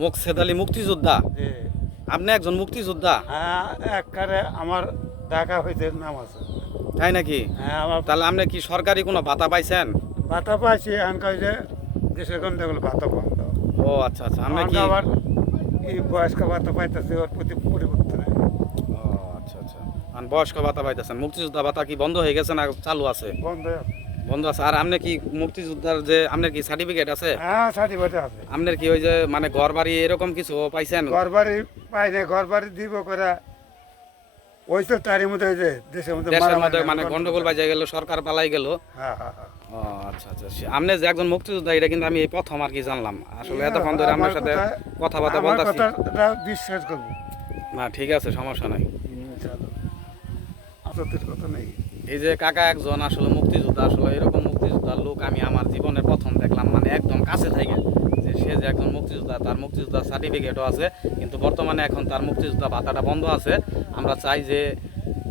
মোকছেদ আলী মুক্তিযোদ্ধা? জি। আপনি একজন মুক্তিযোদ্ধা? হ্যাঁ, একবারে আমার ঢাকা হইতে নাম আছে। তাই নাকি? হ্যাঁ, আমার তাহলে আপনি কি সরকারি কোনো ভাতা পাইছেন? ভাতা পাইছি এখানকার যে দেশের গন্ডগোল ভাতা বন্ধ। ও আচ্ছা আচ্ছা, আপনি কি? আবার এই বয়স্ক ভাতা পাইতেছে ওর প্রতি পরিবর্তন নাই। ও আচ্ছা আচ্ছা, আর বয়স্ক ভাতা পাইতেছেন। মুক্তিযোদ্ধা ভাতা কি বন্ধ হয়ে গেছে না চালু আছে? বন্ধ আছে। বন্ধ আছে। আর আপনি কি মুক্তিযোদ্ধার যে আপনার কি সার্টিফিকেট আছে? হ্যাঁ, সার্টিফিকেট আছে। আপনার কি ওই যে মানে ঘর বাড়ি এরকম কিছু পাইছেন? ঘর বাড়ি পাই না, ঘর বাড়ি দিব করে ওই তো তারই মধ্যে ওই যে দেশের মধ্যে দেশের মধ্যে মারামারি মানে গন্ডগোল বাজে গেল, সরকার পালাই গেল। হ্যাঁ হ্যাঁ হ্যাঁ। ও আচ্ছা আচ্ছা, আপনি যে একজন মুক্তিযোদ্ধা এটা কিন্তু আমি এই প্রথম আর কি জানলাম। আসলে এতক্ষণ ধরে আপনার সাথে কথাবার্তা আমার বলতেছি। কথাটা বিশ্বাস করবো। না ঠিক আছে, সমস্যা নাই। আপনাদের কথা নেই। এই যে কাকা একজন আসলে মুক্তিযোদ্ধা, আসলে এরকম মুক্তিযোদ্ধার লোক আমি আমার জীবনে প্রথম দেখলাম, মানে একদম কাছে থেকে, যে সে যে একজন মুক্তিযোদ্ধা, তার মুক্তিযোদ্ধার সার্টিফিকেটও আছে, কিন্তু বর্তমানে এখন তার মুক্তিযোদ্ধা ভাতাটা বন্ধ আছে। আমরা চাই যে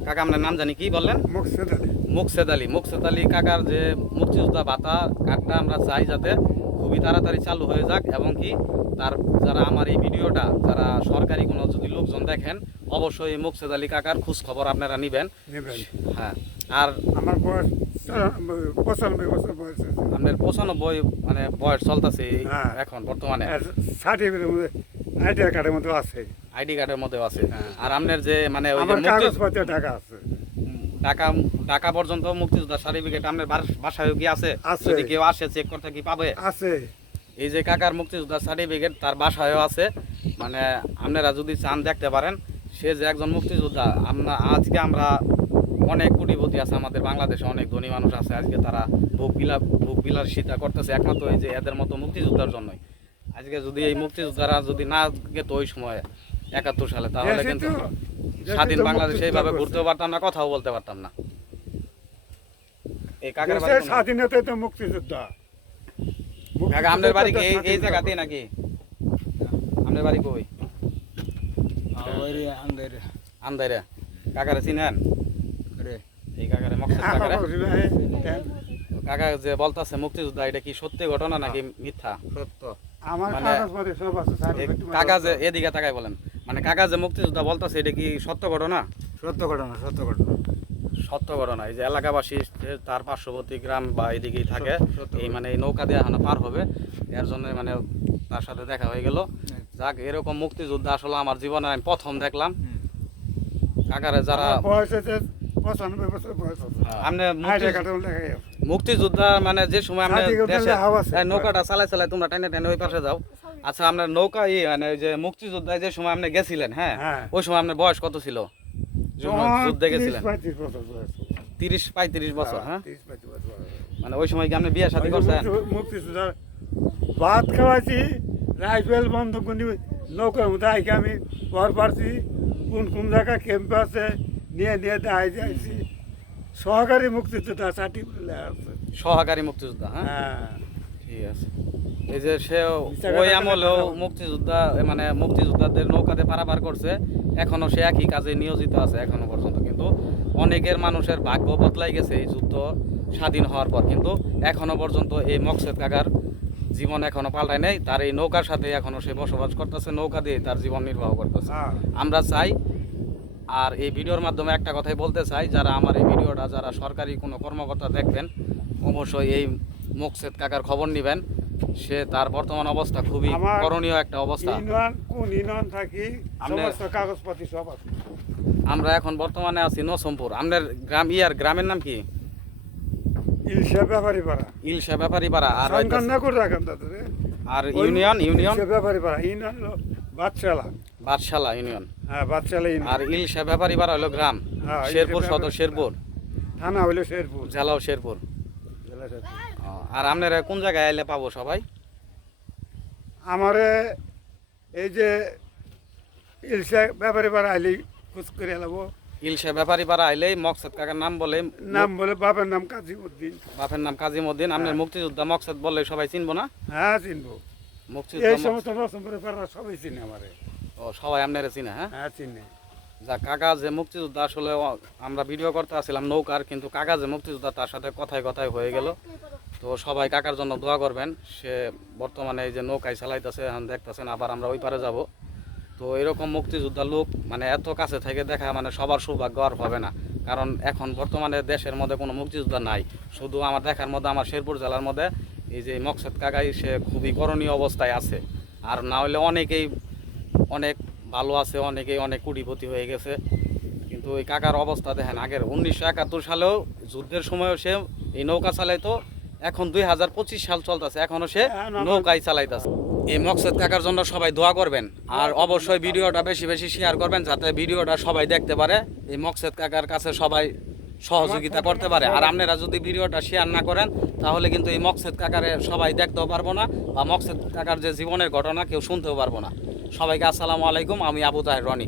কাকা, আপনার নাম জানি কি বললেন? মুকছেদ আলী। মুকছেদ আলী। মুকছেদ আলী কাকার যে মুক্তিযোদ্ধা ভাতা কার্ডটা আমরা চাই যাতে খুবই তাড়াতাড়ি চালু হয়ে যাক, এবং কি তার যারা আমার এই ভিডিওটা যারা সরকারি কোনো যদি লোকজন দেখেন, অবশ্যই এই মুকছেদ আলী কাকার খোঁজ খবর আপনারা নেবেন। হ্যাঁ, আর আমার বয়স 95 বছর বয়স আছে। আপনার 95 মানে বয়স চলতেছে হ্যাঁ। এখন বর্তমানে। আর সার্টিফিকেটের মধ্যে আইডিয়া কার্ডের মধ্যে আছে। আইডি কার্ডের মধ্যেও আছে। হ্যাঁ। আর আপনার যে মানে ওই যে আমার কাগজপত্র টাকা আছে। ঢাকা ঢাকা পর্যন্ত মুক্তিযোদ্ধা সার্টিফিকেট আপনার বাসায় কি আছে? আছে। যদি কেউ আসে চেক করতে কি পাবে? আছে। এই যে কাকার মুক্তিযোদ্ধা সার্টিফিকেট তার বাসায়ও আছে। মানে আপনারা যদি চান দেখতে পারেন, সে যে একজন মুক্তিযোদ্ধা। আজকে আমরা অনেক কোটিপতি আছে আমাদের বাংলাদেশে, অনেক ধনী মানুষ আছে, আজকে তারা ভোগ বিলাসিতা করতেছে একমাত্র এই যে এদের মতো মুক্তিযোদ্ধার জন্যই। আজকে যদি এই মুক্তিযোদ্ধারা যদি না যেত ওই সময় 71 সালে, তাহলে কিন্তু স্বাধীন বাংলাদেশে এইভাবে ঘুরতেও পারতাম না, কথাও বলতে পারতাম না। এই কাকার বাড়ি কোন? স্বাধীনতায় তো মুক্তিযোদ্ধা। কাকা আপনার বাড়ি কি এই জায়গাতেই নাকি? আপনার বাড়ি কই? আন্দাইরে। কাকারে চিনেন? এই কাকারে মকসেদ কাকারে? কাকা যে বলতাছে মুক্তিযোদ্ধা, এটা কি সত্যি ঘটনা নাকি মিথ্যা? সত্য। আমার মানে কাগজপত্র সব আছে। কাকা যে এদিকে তাকাই বলেন, মানে কাকা যে মুক্তিযোদ্ধা বলতাছে এটা কি সত্য ঘটনা? সত্য ঘটনা, সত্য ঘটনা। সত্য ঘটনা। এই যে এলাকাবাসী তার পার্শ্ববর্তী গ্রাম বা এদিকেই থাকে, সত্য এই মানে এই নৌকা দিয়ে এখন পার হবে, এর জন্য মানে তার সাথে দেখা হয়ে গেল। যাক, এরকম মুক্তিযোদ্ধা আসলে আমার জীবনে আমি প্রথম দেখলাম। কাকারে যারা বয়স আছে 95 বছর বয়স আছে। আপনি আইডিয়া কার্ডের মধ্যে লেখা আছে। মুক্তিযোদ্ধা মানে যে সময় আপনি সাথী দেশে করতে হাওয়া আছে। এই নৌকাটা চালাই চালাই তোমরা টেনে টেনে ওই পাশে যাও। আচ্ছা, আপনার নৌকা মানে ওই যে মুক্তিযোদ্ধায় যে সময় আপনি গেছিলেন, হ্যাঁ, হ্যাঁ। ওই সময় আপনার বয়স কত ছিল যুদ্ধে গেছিলেন? 35 বছর বয়স। 30-35 বছর। হ্যাঁ, 30-35 বছর বয়স। মানে ওই সময় কি আপনি বিয়ে শাদী করছেন? মুক্তিযোদ্ধার ভাত খাওয়াছি, রাইফেল বন্ধ করি, নৌকার মধ্যে আইকে আমি ঘর পারছি, কোন কোন জায়গায় ক্যাম্প আছে নিয়ে নিয়ে দেখাই যাইছি। সহকারী মুক্তিযোদ্ধা সার্টিফিকেট আছে। সহকারী মুক্তিযোদ্ধা। হ্যাঁ, হ্যাঁ, ঠিক আছে। এই যে সে ওই আমলেও মুক্তিযোদ্ধা, মানে মুক্তিযোদ্ধাদের নৌকাতে পারাপার করছে, এখনো সে একই কাজে নিয়োজিত আছে এখনো পর্যন্ত। কিন্তু অনেকের মানুষের ভাগ্য বদলাই গেছে এই যুদ্ধ স্বাধীন হওয়ার পর, কিন্তু এখনো পর্যন্ত এই মকসেদ কাকার জীবন এখনো পাল্টায় নেই। তার এই নৌকার সাথে এখনো সে বসবাস করতেছে, নৌকা দিয়ে তার জীবন নির্বাহ করতেছে। হ্যাঁ। আমরা চাই, আর এই ভিডিওর মাধ্যমে একটা কথাই বলতে চাই, যারা আমার এই ভিডিওটা যারা সরকারি কোনো কর্মকর্তা দেখবেন, অবশ্যই এই মকসেদ কাকার খবর নেবেন। সে তার বর্তমান অবস্থা খুবই আমার করণীয় একটা অবস্থা। কোন ইউনিয়ন থাকি সমস্ত কাগজপাতি সব আছে। আমরা এখন বর্তমানে আছি নসমপুর। আপনার গ্রামের নাম কি? ইলশা ব্যাপারী পাড়া। ইলশা ব্যাপারী পাড়া। আর সংখ্যান না করে রাখেন তাদের। আর ইউনিয়ন ইলশা ব্যাপারী পাড়া ইউনিয়ন হলো বাদশালা। বাদশালা ইউনিয়ন। হ্যাঁ, বাদশালা ইউনিয়ন। আর ইলশা ব্যাপারী পাড়া হলো গ্রাম। হ্যাঁ, শেরপুর ইলশা সদর, ব্যাপারী শেরপুর থানা হইলো শেরপুর। জেলাও শেরপুর। জেলা শেরপুর। আর আপনারা কোন জায়গায় আইলে পাবো সবাই? আমারে এই যে ইলশা ব্যাপারী পাড়া আইলেই খোঁজ করে এলাবো। ইলশা ব্যাপারী পাড়া আইলেই মকসেদ কাকার নাম বলে, নাম বলে বাবার নাম কাজীউদ্দিন। বাপের নাম কাজীমউদ্দিন। আপনার মুক্তিযোদ্ধা মকসেদ বললে সবাই চিনবো না? হ্যাঁ, চিনবো। এই মুক্তিযোদ্ধা সমস্ত নরসিংপুরের পাড়া সবাই চিনে আমারে। ও, সবাই আপনারা চিনে? হ্যাঁ, হ্যাঁ, চিনে। যা কাকা যে মুক্তিযোদ্ধা আসলে আমরা ভিডিও করতে আসছিলাম নৌকার, কিন্তু কাকা যে মুক্তিযোদ্ধা তার সাথে কথায় কথায় হয়ে গেল। তো সবাই কাকার জন্য দোয়া করবেন। সে বর্তমানে এই যে নৌকায় চালাইতেছে, এখন দেখতেছেন আবার আমরা ওই পারে যাব। তো এরকম মুক্তিযোদ্ধা লোক মানে এত কাছে থেকে দেখা মানে সবার সৌভাগ্য আর হবে না, কারণ এখন বর্তমানে দেশের মধ্যে কোনো মুক্তিযোদ্ধা নাই। শুধু আমার দেখার মধ্যে আমার শেরপুর জেলার মধ্যে এই যে মকসেদ কাকাই সে খুবই করণীয় অবস্থায় আছে। আর না হলে অনেকেই অনেক ভালো আছে, অনেকেই অনেক কোটিপতি হয়ে গেছে। কিন্তু ওই কাকার অবস্থা দেখেন, আগের 1971 সালেও যুদ্ধের সময়ও সে এই নৌকা চালাইতো, এখন 2025 সাল চলতেছে এখনও সে নৌকায় চালাইতেছে। এই মকসেদ কাকার জন্য সবাই দোয়া করবেন, আর অবশ্যই ভিডিওটা বেশি বেশি শেয়ার করবেন যাতে ভিডিওটা সবাই দেখতে পারে, এই মকসেদ কাকার কাছে সবাই সহযোগিতা করতে পারে। আর আপনারা যদি ভিডিওটা শেয়ার না করেন তাহলে কিন্তু এই মকসেদ কাকারে সবাই দেখতেও পারবো না, বা মকসেদ কাকার যে জীবনের ঘটনা কেউ শুনতেও পারবো না। সবাইকে আসসালামু আলাইকুম, আমি আবু তাহের রনি।